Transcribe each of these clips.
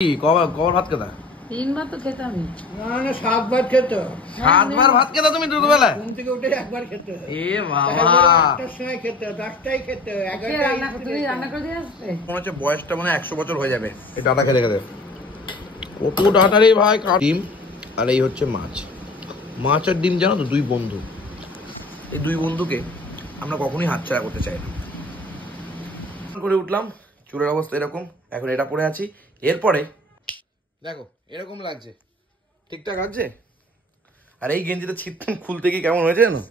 কবার ভাত খেতা? 3 বার তো খেতাম না 7 বার খেত। 7 বার ভাত খেতা তুমি দুপুরবেলা? ঘুম থেকে উঠে একবার খেত। এ বাবা, 8টার সময় খেত, 10টায় খেত, 11টায় রান্না করে তুমি রান্না করে দিয়ে আসতে। মনে হচ্ছে বয়সটা মানে 100 বছর হয়ে যাবে এই ডাটা খেতে খেতে। কত ডাটা রে ভাই! ডিম আর এই হচ্ছে মাছ। মাছ আর ডিম, জানো তো, দুই বন্ধু। এই দুই বন্ধুকে আমরা কখনোই হাতছাড়া করতে চাই না। করে উঠলাম, চুলের অবস্থা এরকম, এখন এটা পরে আছি। এরপরে দেখো এরকম লাগছে, ঠিকঠাক লাগছে। আর এই গেঞ্জিটা ছিটতাম খুলতে গিয়ে কেমন হয়েছে জানো?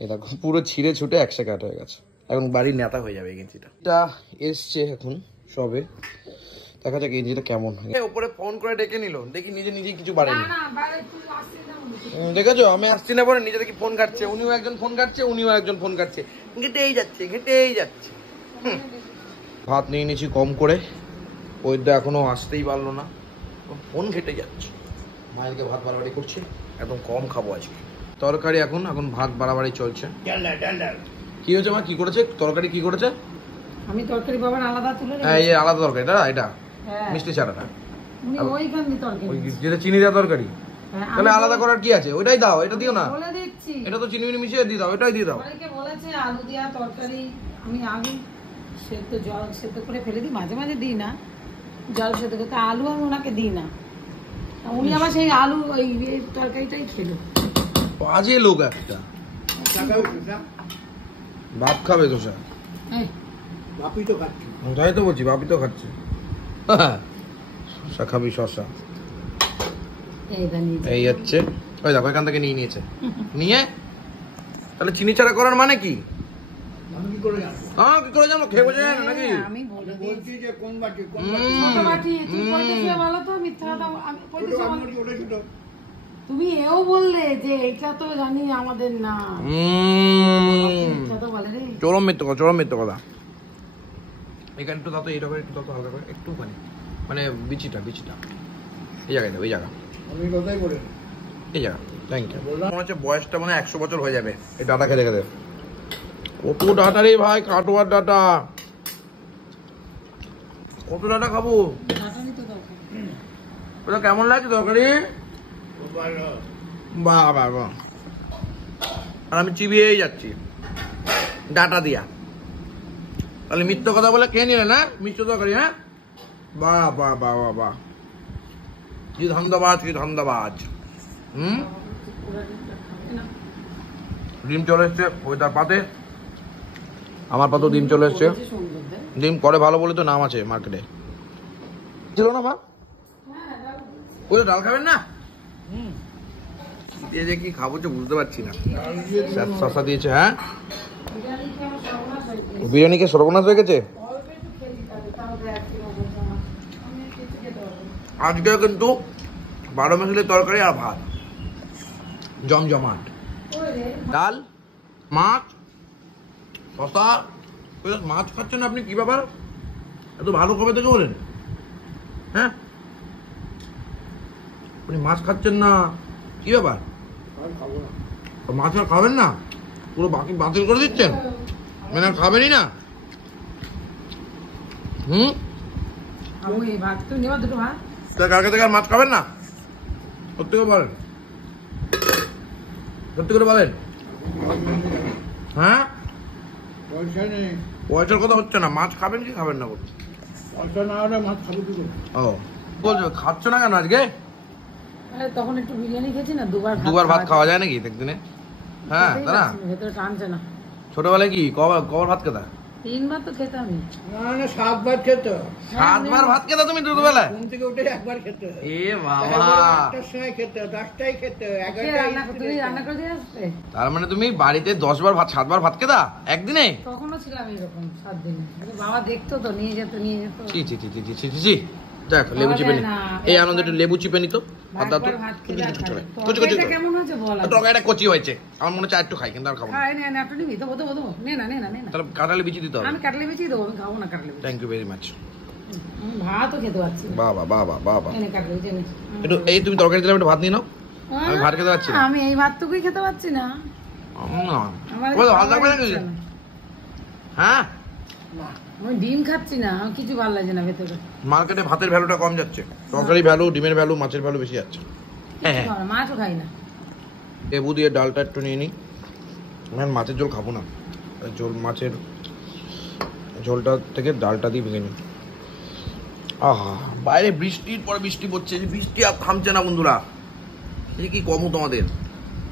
এটা পুরো ছিঁড়ে ছুটে একশো কাট হয়ে গেছে। এখন বাড়ির নেতা হয়ে যাবে এই গেঞ্জিটা। এটা এসছে এখন সবে, দেখা যাক গেঞ্জিটা কেমন হয়। ওপরে ফোন করে ডেকে নিল, দেখি নিজেই কিছু বাড়েনি। দেখেছো আমি আসছি না পরে নিজে দেখি ফোন কাটছে, উনিও একজন ফোন কাটছে, উনিও একজন ফোন কাটছে, ঘেটেই যাচ্ছে। ভাত নিয়ে নিয়েছি কম করে, ওইটা এখনো আসতেই পারলো না, ফোন ঘেটে যাচ্ছে। মায়েরকে ভাত বাড়াবাড়ি করছে, একদম কম খাবো আজকে। তরকারি এখন ভাত বাড়াবাড়ি চলছে। কি হয়েছে মা? কি করেছে তরকারি? কি করেছে? আমি তরকারি বাবার আলাদা তুলে হ্যাঁ, এই আলাদা তরকারি, এটা মিষ্টি ছাড়াটা, উনি ওইখানে তরকারি, ওই যেটা চিনি দেওয়া তরকারি। তাহলে আলাদা করার কি আছে? ওইটাই দাও, এটা দিও না। বলে দিচ্ছি, এটা তো চিনি মিশিয়ে দিয়ে দাও, এটাই দিয়ে দাও। অনেকে বলেছে আলু দিয়া তরকারি, আমি আলু সেদ্ধ জল সেদ্ধ করে ফেলে দিই, মাঝে মাঝে দিই না জল সেদ্ধ করতে, আলু আমি ওনাকে দিই না। উনি আবার সেই আলু ওই তরকারিটাই খেলো। বাজে লোক একটা। বাপ খাবে তো স্যার? বাপি তো খাচ্ছি। তাই তো বলছি, বাপি তো খাচ্ছে। শশা খাবি? শশা এই হচ্ছে, ওই দেখো এখান থেকে নিয়ে নিয়েছে। নিয়ে তাহলে চিনি ছাড়া করার মানে কি? আমি কি করে জানবো? হ্যাঁ, কি করে জানো? খেয়ে বোঝা যায় না নাকি? আমি বলে বলছি যে কোন বাটি ছোট বাটি, তুমি কইতেছো ভালো তো, মিথ্যা কথা আমি কইতেছো। ছোট তুমি এও বললে যে এটা তো জানি আমাদের না, মিথ্যা তো বলে রে। চরম মিথ্যা কথা। এখানে একটু দাও, এইরকম একটু দাও, হালকা করে একটুখানি, মানে বিচিটা এই জায়গায় দাও, এই জায়গা, আমি কোথায় করে এই জায়গা। Thank you. মনে হচ্ছে বয়সটা মানে 100 বছর হয়ে যাবে এই ডাটা খেতে খেতে। কত ডাটা রে ভাই, কাটোয়ার ডাটা। কত ডাটা খাবো? ওটা কেমন লাগছে তরকারি? বাহ বাহ বাহ। আর আমি চিবিয়েই যাচ্ছি ডাটা দিয়া। তাহলে মিথ্য কথা বলে খেয়ে নিলে না মিষ্টি তরকারি? হ্যাঁ, বাহ বাহ বাহ বাহ বাহ, কি ধান্দাবাজ। ডিম চলে এসছে ওই তার পাতে, আমার পাতেও ডিম চলে এসছে। ডিম করে ভালো বলে তো নাম আছে মার্কেটে। ছিল না মা? ওই ডাল খাবেন না? দিয়ে যে কি খাবো যে বুঝতে পারছি না। শসা দিয়েছে। হ্যাঁ, বিরিয়ানি কে সর্বনাশ হয়ে গেছে আজকে কিন্তু। 12 মাসের তরকারি আর ভাত জমজমাট, ডাল, মাছ, শসা। মাছ খাচ্ছেন আপনি? কি ব্যাপার, এত ভালো কবে থেকে বলেন? হ্যাঁ, আপনি মাছ খাচ্ছেন না, কি ব্যাপার? মাছ আর খাবেন না? পুরো বাকি বাতিল করে দিচ্ছেন, মানে আর খাবেনই না? কালকে থেকে আর মাছ খাবেন না? সত্যি করে বলেন, সত্যি করে বলেন। হ্যাঁ, পয়সা নেই। পয়সার কথা হচ্ছে না, মাছ খাবেন কি খাবেন না বলুন? পয়সা না হলে মাছ খাবো কি করে? ও বলছো খাচ্ছ না কেন আজকে? তখন একটু বিরিয়ানি খেয়েছি না, দুবার ভাত খাওয়া যায় নাকি একদিনে? হ্যাঁ দাদা, ভেতরে টানছে না। ছোটবেলায় কি কবার ভাত খেতা? 3 বার তো খেতাম না 7 বার খেত। 7 বার ভাত খেতা তুমি দুপুরবেলায়? ঘুম থেকে উঠে একবার খেত। এ বাবা, 8টার সময় খেত, 10টায় খেত, 11টায় তুমি রান্না করে দিয়ে আসতে। তার মানে তুমি বাড়িতে 10 বার ভাত 7 বার ভাত খেতা একদিনে? তখনও ছিলাম এরকম 7 দিনে। বাবা দেখতো তো, নিয়ে যেত। ছি ছি ছি ছি ছি ছি। দেখ লেবু চিপে নি, এই আনন্দে একটু লেবু চিপে নিত। তরকারিটা কচি হয়েছে, আমার মনে হচ্ছে একটু খাই, কিন্তু আর খাবো না। তাহলে কাঁঠালি বিচি দিতে হবে। আমি কাটলে বেশি দেবো, আমি খাবো না কাটলে। Thank you very much. ভাতও খেতে পারছি না। বাবা বাবা বাবা, এনে কাটলে একটু এই তুমি তরকারি দিলে একটু ভাত নিয়ে নাও। আমি ভাত খেতে পারছি না। আমি এই ভাতটুকুই খেতে পারছি না। ভালো লাগবে না? হ্যাঁ, আমি ডিম খাচ্ছি না, আমার কিছু ভালো লাগছে না ভেতরে। মার্কেটে ভাতের ভ্যালুটা কম যাচ্ছে, তরকারি ভ্যালু, ডিমের ভ্যালু, মাছের ভ্যালু বেশি যাচ্ছে। হ্যাঁ, কিছু ভালো না, মাছও খাই না। লেবু দিয়ে ডালটা একটু নিয়ে নিই। আমি মাছের ঝোল খাবো না, মাছের ঝোলটা থেকে ডালটা দিয়ে ভেঙে নিই। আহা, বাইরে বৃষ্টির পর বৃষ্টি পড়ছে, যে বৃষ্টি আর থামছে না বন্ধুরা। এই কি কম তোমাদের,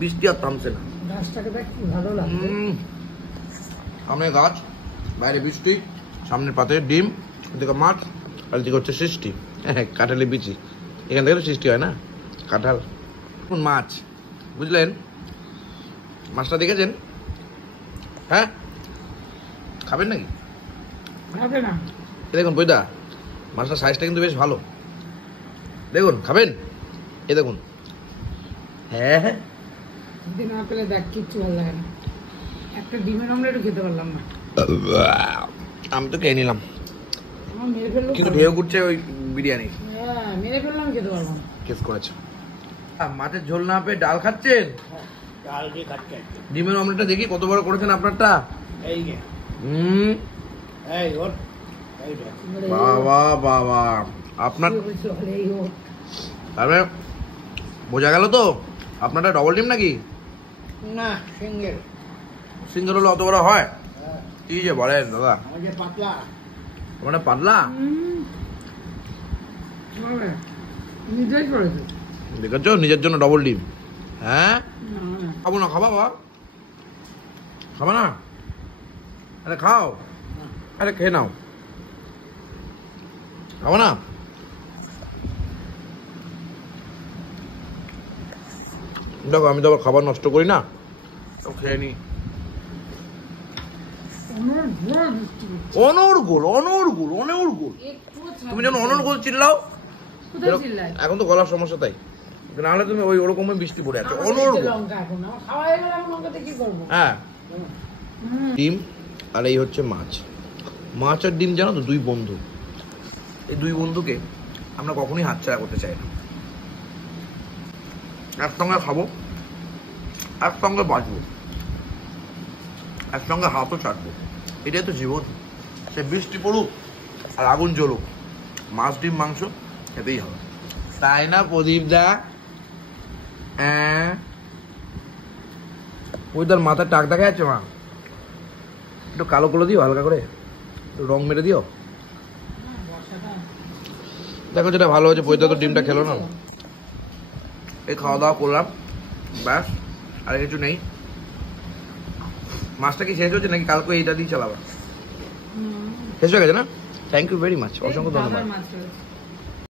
বৃষ্টি আর থামছে না। গাছটাকে দেখ কি ভালো লাগছে। সামনে গাছ, বাইরে বৃষ্টি, সামনের পাতে ডিম, এদিকে মাছ, আর এদিকে হচ্ছে সৃষ্টি। হ্যাঁ, কাঁঠালের বিচি, এখান থেকে তো সৃষ্টি হয় না কাঁঠাল। মাছ বুঝলেন, মাছটা দেখেছেন? হ্যাঁ, খাবেন নাকি? খাবে না। এ দেখুন বইদা, মাছটার সাইজটা কিন্তু বেশ ভালো, দেখুন, খাবেন? এ দেখুন, হ্যাঁ হ্যাঁ, যদি না পেলে দেখ কিচ্ছু ভালো লাগে না। একটা ডিমের অমলেটও খেতে পারলাম না। আমি তো খেয়ে নিলাম, আমার মেরে ফেললো। কিন্তু ঢেউ করছে ওই বিরিয়ানি, হ্যাঁ, মেরে ফেললাম, খেতে পারবো না। কেস করেছে। মাছের ঝোল না পেয়ে ডাল খাচ্ছেন, ডাল দিয়ে খাচ্ছে। ডিমের অমলেটটা দেখি কত বড় করেছেন আপনারটা। এই যে, এই ওর, এই যে। বাবা বাবা, আপনার কি হয়েছে বলে, এই হোক। তাহলে বোঝা গেল তো আপনারটা ডবল ডিম নাকি না, সিঙ্গেল। সিঙ্গেল হলে অত বড় হয়? কি যে বলেন দাদা, আমার যে পাতলা। মানে পাতলা। হবে। নিজেই করেছে। দেখেছো, নিজের জন্য ডবল ডিম। হ্যাঁ, না, না। খাবো না, খাবা বাবা, খাবা না? আরে খাও, আরে খেয়ে নাও, খাবো না? দেখো, আমি তো আবার খাবার নষ্ট করি না, তো খেয়ে নি। আমার বড় বৃষ্টি হচ্ছে। অনর্গল অনর্গল অনর্গল, একটুও ছাড় তুমি যেন দিচ্ছে না। অনর্গল চিল্লাও। কোথায় চিল্লাই? এখন তো গলার সমস্যা, তাই নাহলে তুমি ওই ওরকমই বৃষ্টি পড়ে আছে, আমার অনর্গল। এই যে লঙ্কা এখন, আমার খাওয়া হয়ে গেলে এখন লঙ্কাতে কি করবো? হ্যাঁ, ডিম আর এই হচ্ছে মাছ। মাছ আর ডিম জানো তো দুই বন্ধু, এই দুই বন্ধুকে আমরা কখনোই হাতছাড়া করতে চাই না। একসঙ্গে খাবো, একসঙ্গে বাঁচবো, একসঙ্গে হাতও ছাড়বো, এটাই তো জীবন। সে বৃষ্টি পড়ুক আর আগুন জ্বলুক, মাছ ডিম মাংস খেতেই হবে, তাই না প্রদীপ দা? ওই তার মাথার টাক দেখা যাচ্ছে মা, একটু কালো করে দিও, হালকা করে একটু রং মেরে দিও। দেখো যেটা ভালো হয়েছে, পয়তা তো ডিমটা খেলো না। এই খাওয়া দাওয়া করলাম, ব্যাস, আর কিছু নেই। মাছটা কি শেষ হচ্ছে নাকি কালকে এইটা দিয়ে চালাবা? শেষ হয়ে গেছে না? থ্যাংক ইউ ভেরি মাচ, অসংখ্য ধন্যবাদ। মাছ রয়েছে।